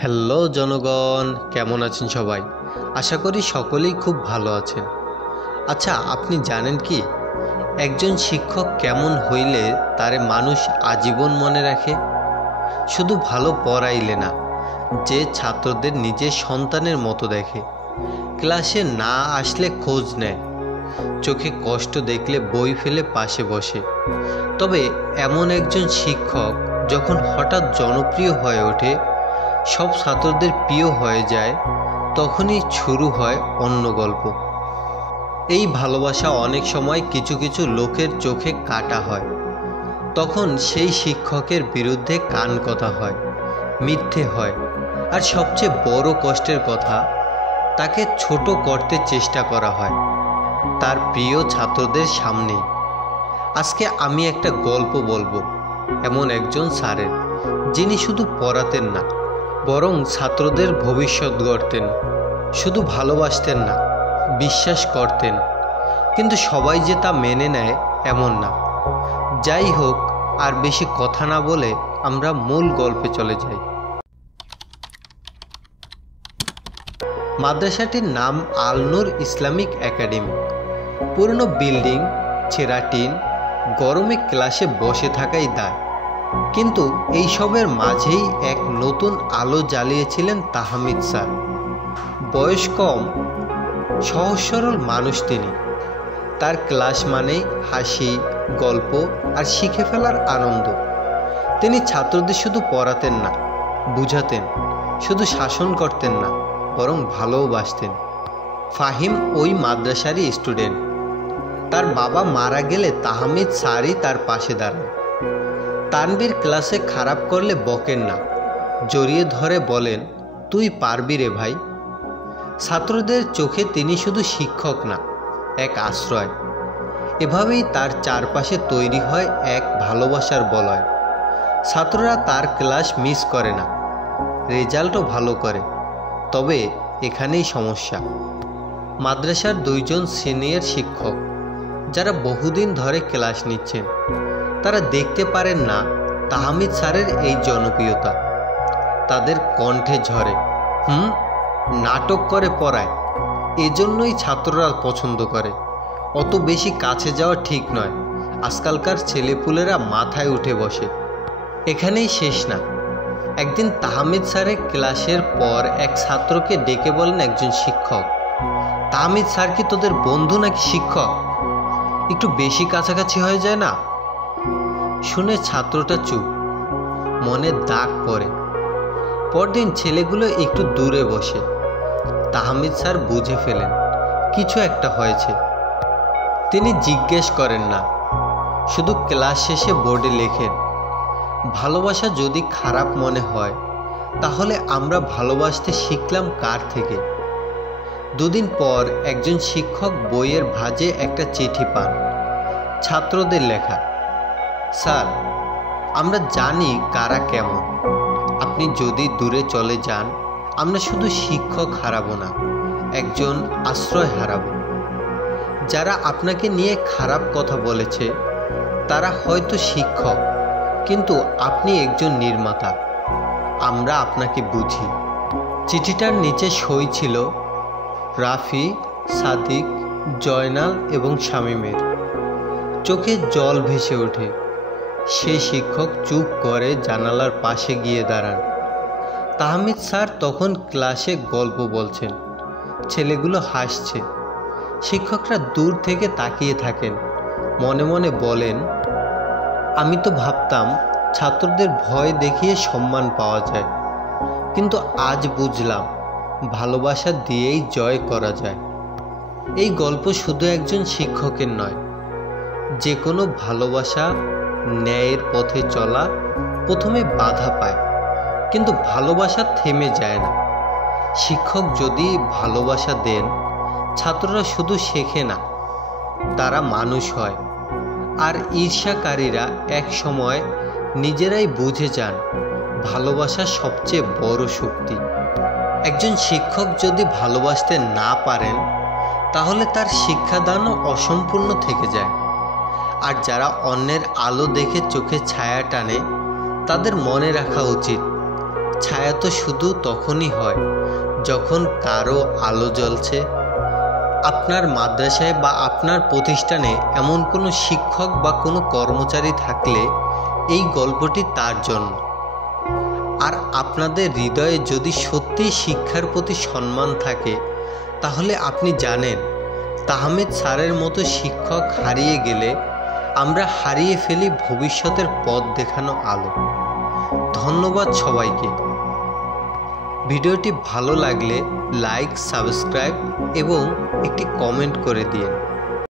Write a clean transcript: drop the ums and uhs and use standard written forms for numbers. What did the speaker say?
Hello জনগণ, কেমন আছেন সবাই? আশা করি সকলেই খুব ভালো আছেন। আচ্ছা, আপনি জানেন কি একজন শিক্ষক কেমন হইলে তারে মানুষ আজীবন মনে রাখে? শুধু ভালো পড়াইলে না, যে ছাত্রদের নিজের সন্তানের মতো দেখে, ক্লাসে না আসলে খোঁজ নেয়, চোখে কষ্ট দেখলে বই ফেলে পাশে বসে। তবে এমন একজন শিক্ষক যখন হঠাৎ জনপ্রিয় হয়ে ওঠে, সব ছাত্রদের প্রিয় হয়ে যায়, তখনই শুরু হয় অন্য গল্প। এই ভালোবাসা অনেক সময় কিছু কিছু লোকের চোখে কাটা হয়। তখন সেই শিক্ষকের বিরুদ্ধে কান কথা হয়, মিথ্যে হয়, আর সবচেয়ে বড় কষ্টের কথা, তাকে ছোট করতে চেষ্টা করা হয় তার প্রিয় ছাত্রদের সামনেই। আজকে আমি একটা গল্প বলবো এমন একজন স্যারের, যিনি শুধু পড়াতেন না, বরং ছাত্রদের ভবিষ্যৎ গড়তেন। শুধু ভালোবাসতেন না, বিশ্বাস করতেন, কিন্তু সবাই যে তা মেনে নেয় এমন না। যাই হোক, আর বেশি কথা না বলে আমরা মূল গল্পে চলে যাই। মাদ্রাসাটির নাম আল নূর ইসলামিক একাডেমি। পুরনো বিল্ডিং, ছেঁড়া টিন, গরমে ক্লাসে বসে থাকাই দায়। কিন্তু এইসবের মাঝেই এক নতুন আলো জ্বালিয়েছিলেন তাহমিদ স্যার। বয়স কম, সহজ সরল মানুষ তিনি। তার ক্লাস মানেই হাসি, গল্প আর শিখে ফেলার আনন্দ। তিনি ছাত্রদের শুধু পড়াতেন না, বুঝাতেন। শুধু শাসন করতেন না, বরং ভালোবাসতেন। ফাহিম ওই মাদ্রাসারই স্টুডেন্ট। তার বাবা মারা গেলে তাহমিদ স্যারই তার পাশে দাঁড়ান। তানবীর ক্লাসে খারাপ করলে বকেন না, জড়িয়ে ধরে বলেন, তুই পারবি রে ভাই। ছাত্রদের চোখে তিনি শুধু শিক্ষক না, এক আশ্রয়। এভাবেই তার চারপাশে তৈরি হয় এক ভালোবাসার বলয়। ছাত্ররা তার ক্লাস মিস করে না, রেজাল্টও ভালো করে। তবে এখানেই সমস্যা। মাদ্রাসার দুইজন সিনিয়র শিক্ষক, যারা বহুদিন ধরে ক্লাস নিচ্ছেন, তারা দেখতে পারেন না তাহমিদ স্যারের এই জনপ্রিয়তা। তাদের কণ্ঠে ঝরে, নাটক করে পড়ায়, এজন্যই ছাত্ররা পছন্দ করে। অত বেশি কাছে যাওয়া ঠিক নয়, আজকালকার ছেলেপুলেরা মাথায় উঠে বসে। এখানেই শেষ না। একদিন তাহমিদ স্যারের ক্লাসের পর এক ছাত্রকে ডেকে বলেন একজন শিক্ষক, তাহমিদ স্যার কি তোদের বন্ধু নাকি শিক্ষক? একটু বেশি কাছাকাছি হয়ে যায় না? শুনে ছাত্রটা চুপ, মনে দাগ পড়ে। পরদিন ছেলেগুলো একটু দূরে বসে। তাহমিদ স্যার বুঝে ফেলেন কিছু একটা হয়েছে। তিনি জিজ্ঞেস করেন না, শুধু ক্লাস শেষে বোর্ডে লেখেন, ভালোবাসা যদি খারাপ মনে হয়, তাহলে আমরা ভালোবাসতে শিখলাম কার থেকে? দুদিন পর একজন শিক্ষক বইয়ের ভাঁজে একটা চিঠি পান, ছাত্রদের লেখা। স্যার, আমরা জানি কারা কেমন। আপনি যদি দূরে চলে যান, আমরা শুধু শিক্ষক হারাবো না, একজন আশ্রয় হারাবো। যারা আপনাকে নিয়ে খারাপ কথা বলেছে, তারা হয়তো শিক্ষক, কিন্তু আপনি একজন নির্মাতা। আমরা আপনাকে বুঝি। চিঠিটার নিচে সই ছিল রাফি, সাদিক, জয়নাল এবং শামীমের। চোখে জল ভেসে ওঠে। সেই শিক্ষক চুপ করে জানালার পাশে গিয়ে দাঁড়ান। তাহমিদ স্যার তখন ক্লাসে গল্প বলছেন, ছেলেগুলো হাসছে। শিক্ষকরা দূর থেকে তাকিয়ে থাকেন, মনে মনে বলেন, আমি তো ভাবতাম ছাত্রদের ভয় দেখিয়ে সম্মান পাওয়া যায়, কিন্তু আজ বুঝলাম ভালোবাসা দিয়েই জয় করা যায়। এই গল্প শুধু একজন শিক্ষকের নয়, যে কোনো ভালোবাসা, ন্যায়ের পথে চলা প্রথমে বাধা পায়, কিন্তু ভালোবাসা থেমে যায় না। শিক্ষক যদি ভালোবাসা দেন, ছাত্ররা শুধু শেখে না, তারা মানুষ হয়। আর ঈর্ষাকারীরা এক সময় নিজেরাই বুঝে যান ভালোবাসা সবচেয়ে বড় শক্তি। একজন শিক্ষক যদি ভালোবাসতে না পারেন, তাহলে তার শিক্ষাদানও অসম্পূর্ণ থেকে যায়। আর যারা অন্যের আলো দেখে চোখে ছায়া টানে, তাদের মনে রাখা উচিত ছায়া তো শুধু তখনই হয় যখন কারো আলো জ্বলছে। আপনার মাদ্রাসায় বা আপনার প্রতিষ্ঠানে এমন কোনো শিক্ষক বা কোনো কর্মচারী থাকলে এই গল্পটি তার জন্য। আর আপনাদের হৃদয়ে যদি সত্যিই শিক্ষার প্রতি সম্মান থাকে, তাহলে আপনি জানেন তাহমিদ স্যারের মতো শিক্ষক হারিয়ে গেলে আমরা হারিয়ে ফেলি ভবিষ্যতের পথ দেখানো আলো। ধন্যবাদ সবাইকে। ভিডিওটি ভালো লাগলে লাইক, সাবস্ক্রাইব এবং একটি কমেন্ট করে দিন।